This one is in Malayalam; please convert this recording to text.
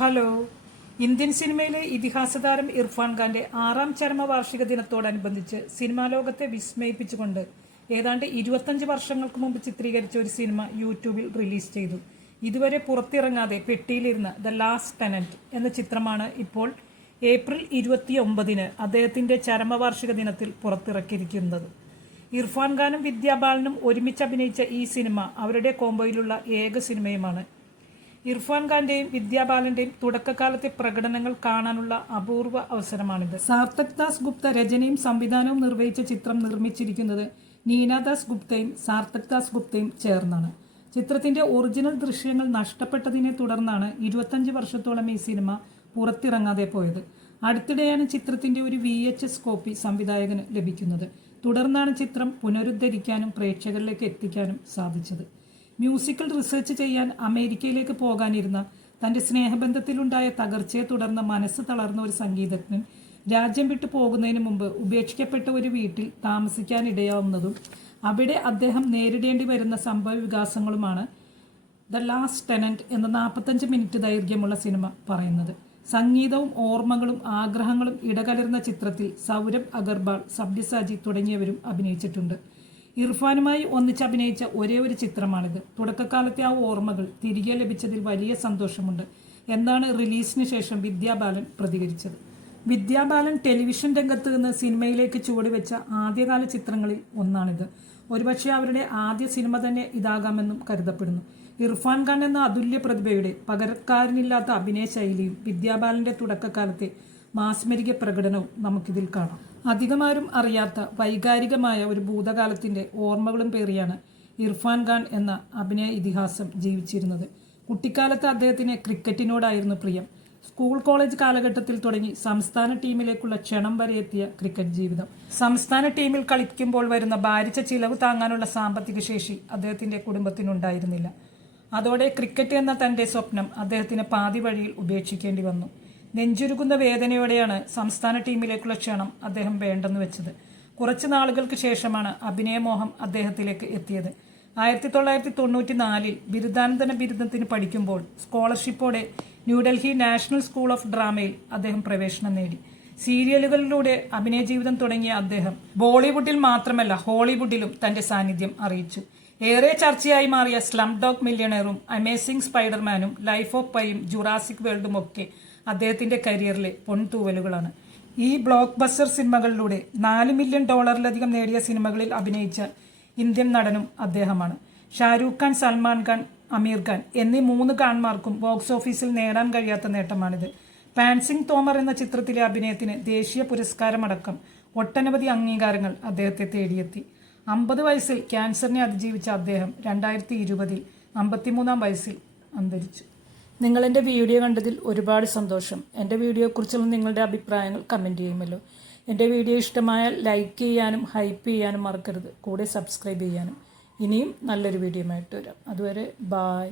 ഹലോ. ഇന്ത്യൻ സിനിമയിലെ ഇതിഹാസതാരം ഇർഫാൻ ഖാന്റെ 6ാം ചരമവാർഷിക ദിനത്തോടനുബന്ധിച്ച് സിനിമാ ലോകത്തെ വിസ്മയിപ്പിച്ചുകൊണ്ട് ഏതാണ്ട് 25 വർഷങ്ങൾക്ക് മുമ്പ് ചിത്രീകരിച്ച ഒരു സിനിമ യൂട്യൂബിൽ റിലീസ് ചെയ്തു. ഇതുവരെ പുറത്തിറങ്ങാതെ പെട്ടിയിലിരുന്ന ദ ലാസ്റ്റ് ടെനന്റ് എന്ന ചിത്രമാണ് ഇപ്പോൾ ഏപ്രിൽ 29-ന് അദ്ദേഹത്തിന്റെ ചരമവാർഷിക ദിനത്തിൽ പുറത്തിറക്കിയിരിക്കുന്നത്. ഇർഫാൻ ഖാനും വിദ്യാ ബാലനും ഒരുമിച്ച് അഭിനയിച്ച ഈ സിനിമ അവരുടെ കോംബോയിലുള്ള ഏക സിനിമയുമാണ്. ഇർഫാൻ ഖാന്റെയും വിദ്യാ ബാലന്റെയും തുടക്കകാലത്തെ പ്രകടനങ്ങൾ കാണാനുള്ള അപൂർവ അവസരമാണിത്. സാർത്ഥക് ദാസ് ഗുപ്ത രചനയും സംവിധാനവും നിർവഹിച്ച ചിത്രം നിർമ്മിച്ചിരിക്കുന്നത് നീനാദാസ് ഗുപ്തയും സാർത്ഥക് ദാസ് ഗുപ്തയും ചേർന്നാണ്. ചിത്രത്തിന്റെ ഒറിജിനൽ ദൃശ്യങ്ങൾ നഷ്ടപ്പെട്ടതിനെ തുടർന്നാണ് 25 വർഷത്തോളം ഈ സിനിമ പുറത്തിറങ്ങാതെ പോയത്. അടുത്തിടെയാണ് ചിത്രത്തിന്റെ ഒരു VHS കോപ്പി സംവിധായകന് ലഭിക്കുന്നത്. തുടർന്നാണ് ചിത്രം പുനരുദ്ധരിക്കാനും പ്രേക്ഷകരിലേക്ക് എത്തിക്കാനും സാധിച്ചത്. മ്യൂസിക്കൽ റിസർച്ച് ചെയ്യാൻ അമേരിക്കയിലേക്ക് പോകാനിരുന്ന തന്റെ സ്നേഹബന്ധത്തിലുണ്ടായ തകർച്ചയെ തുടർന്ന് മനസ്സ് തളർന്ന ഒരു സംഗീതജ്ഞൻ രാജ്യം വിട്ടു പോകുന്നതിന് മുമ്പ് ഉപേക്ഷിക്കപ്പെട്ട ഒരു വീട്ടിൽ താമസിക്കാനിടയാവുന്നതും അവിടെ അദ്ദേഹം നേരിടേണ്ടി വരുന്ന സംഭവ വികാസങ്ങളുമാണ് ദ ലാസ്റ്റ് ടെനന്റ് എന്ന 45 മിനിറ്റ് ദൈർഘ്യമുള്ള സിനിമ പറയുന്നത്. സംഗീതവും ഓർമ്മകളും ആഗ്രഹങ്ങളും ഇടകലർന്ന ചിത്രത്തിൽ സൗരഭ് അഗർവാൾ, സബ്യസാചി തുടങ്ങിയവരും അഭിനയിച്ചിട്ടുണ്ട്. ഇർഫാനുമായി ഒന്നിച്ചഭിനയിച്ച ഒരേ ഒരു ചിത്രമാണിത്. തുടക്കകാലത്തെ ആ ഓർമ്മകൾ തിരികെ ലഭിച്ചതിൽ വലിയ സന്തോഷമുണ്ട് എന്നാണ് റിലീസിന് ശേഷം വിദ്യാ ബാലൻ പ്രതികരിച്ചത്. വിദ്യാ ബാലൻ ടെലിവിഷൻ രംഗത്ത് നിന്ന് സിനിമയിലേക്ക് ചുവടുവെച്ച ആദ്യകാല ചിത്രങ്ങളിൽ ഒന്നാണിത്. ഒരുപക്ഷെ അവരുടെ ആദ്യ സിനിമ തന്നെ ഇതാകാമെന്നും കരുതപ്പെടുന്നു. ഇർഫാൻ ഖാൻ എന്ന അതുല്യ പ്രതിഭയുടെ പകരക്കാരനില്ലാത്ത അഭിനയ ശൈലിയും വിദ്യാ ബാലന്റെ തുടക്കകാലത്തെ മാസ്മരിക പ്രകടനവും നമുക്കിതിൽ കാണാം. അധികമാരും അറിയാത്ത വൈകാരികമായ ഒരു ഭൂതകാലത്തിന്റെ ഓർമ്മകളും പേറിയാണ് ഇർഫാൻ ഖാൻ എന്ന അഭിനയ ഇതിഹാസം ജീവിച്ചിരുന്നത്. കുട്ടിക്കാലത്ത് അദ്ദേഹത്തിന് ക്രിക്കറ്റിനോടായിരുന്നു പ്രിയം. സ്കൂൾ കോളേജ് കാലഘട്ടത്തിൽ തുടങ്ങി സംസ്ഥാന ടീമിലേക്കുള്ള ക്ഷണം വരെ എത്തിയ ക്രിക്കറ്റ് ജീവിതം. സംസ്ഥാന ടീമിൽ കളിക്കുമ്പോൾ വരുന്ന ഭാരിച്ച ചിലവ് താങ്ങാനുള്ള സാമ്പത്തിക ശേഷി അദ്ദേഹത്തിന്റെ കുടുംബത്തിനുണ്ടായിരുന്നില്ല. അതോടെ ക്രിക്കറ്റ് എന്ന തന്റെ സ്വപ്നം അദ്ദേഹത്തിന് പാതി വഴിയിൽ ഉപേക്ഷിക്കേണ്ടി വന്നു. നെഞ്ചുരുകുന്ന വേദനയോടെയാണ് സംസ്ഥാന ടീമിലേക്കുള്ള ക്ഷണം അദ്ദേഹം വേണ്ടെന്ന് വെച്ചത്. കുറച്ച് നാളുകൾക്ക് ശേഷമാണ് അഭിനയമോഹം അദ്ദേഹത്തിലേക്ക് എത്തിയത്. 1994-ൽ ബിരുദാനന്തര ബിരുദത്തിന് പഠിക്കുമ്പോൾ സ്കോളർഷിപ്പോടെ ന്യൂഡൽഹി നാഷണൽ സ്കൂൾ ഓഫ് ഡ്രാമയിൽ അദ്ദേഹം പ്രവേശനം നേടി. സീരിയലുകളിലൂടെ അഭിനയ ജീവിതം തുടങ്ങിയ അദ്ദേഹം ബോളിവുഡിൽ മാത്രമല്ല ഹോളിവുഡിലും തന്റെ സാന്നിധ്യം അറിയിച്ചു. ഏറെ ചർച്ചയായി മാറിയ സ്ലം ഡോഗ് മില്യണറും, അമേസിംഗ് സ്പൈഡർമാനും, ലൈഫ് ഓഫ് പൈയും, ജുറാസിക് വേൾഡും ഒക്കെ അദ്ദേഹത്തിന്റെ കരിയറിലെ പൊൻതൂവലുകളാണ്. ഈ ബ്ലോക്ക് ബസ്റ്റർ സിനിമകളിലൂടെ $4 മില്യൺ നേടിയ സിനിമകളിൽ അഭിനയിച്ച ഇന്ത്യൻ നടനും അദ്ദേഹമാണ്. ഷാരൂഖ് ഖാൻ, സൽമാൻ ഖാൻ, അമീർ ഖാൻ എന്നീ 3 ഖാൻമാർക്കും ബോക്സ് ഓഫീസിൽ നേടാൻ കഴിയാത്ത നേട്ടമാണിത്. പാൻസിംഗ് തോമർ എന്ന ചിത്രത്തിലെ അഭിനയത്തിന് ദേശീയ പുരസ്കാരമടക്കം ഒട്ടനവധി അംഗീകാരങ്ങൾ അദ്ദേഹത്തെ തേടിയെത്തി. 50 വയസ്സിൽ ക്യാൻസറിനെ അതിജീവിച്ച അദ്ദേഹം 2020-ൽ 53-ാം വയസ്സിൽ അന്തരിച്ചു. നിങ്ങൾ എൻ്റെ വീഡിയോ കണ്ടതിൽ ഒരുപാട് സന്തോഷം. എൻ്റെ വീഡിയോയെക്കുറിച്ചുള്ള നിങ്ങളുടെ അഭിപ്രായങ്ങൾ കമൻറ്റ് ചെയ്യുമല്ലോ. എൻ്റെ വീഡിയോ ഇഷ്ടമായാൽ ലൈക്ക് ചെയ്യാനും ഹൈപ്പ് ചെയ്യാനും മറക്കരുത്. കൂടെ സബ്സ്ക്രൈബ് ചെയ്യാനും. ഇനിയും നല്ലൊരു വീഡിയോയുമായിട്ട് വരാം. അതുവരെ ബായ്.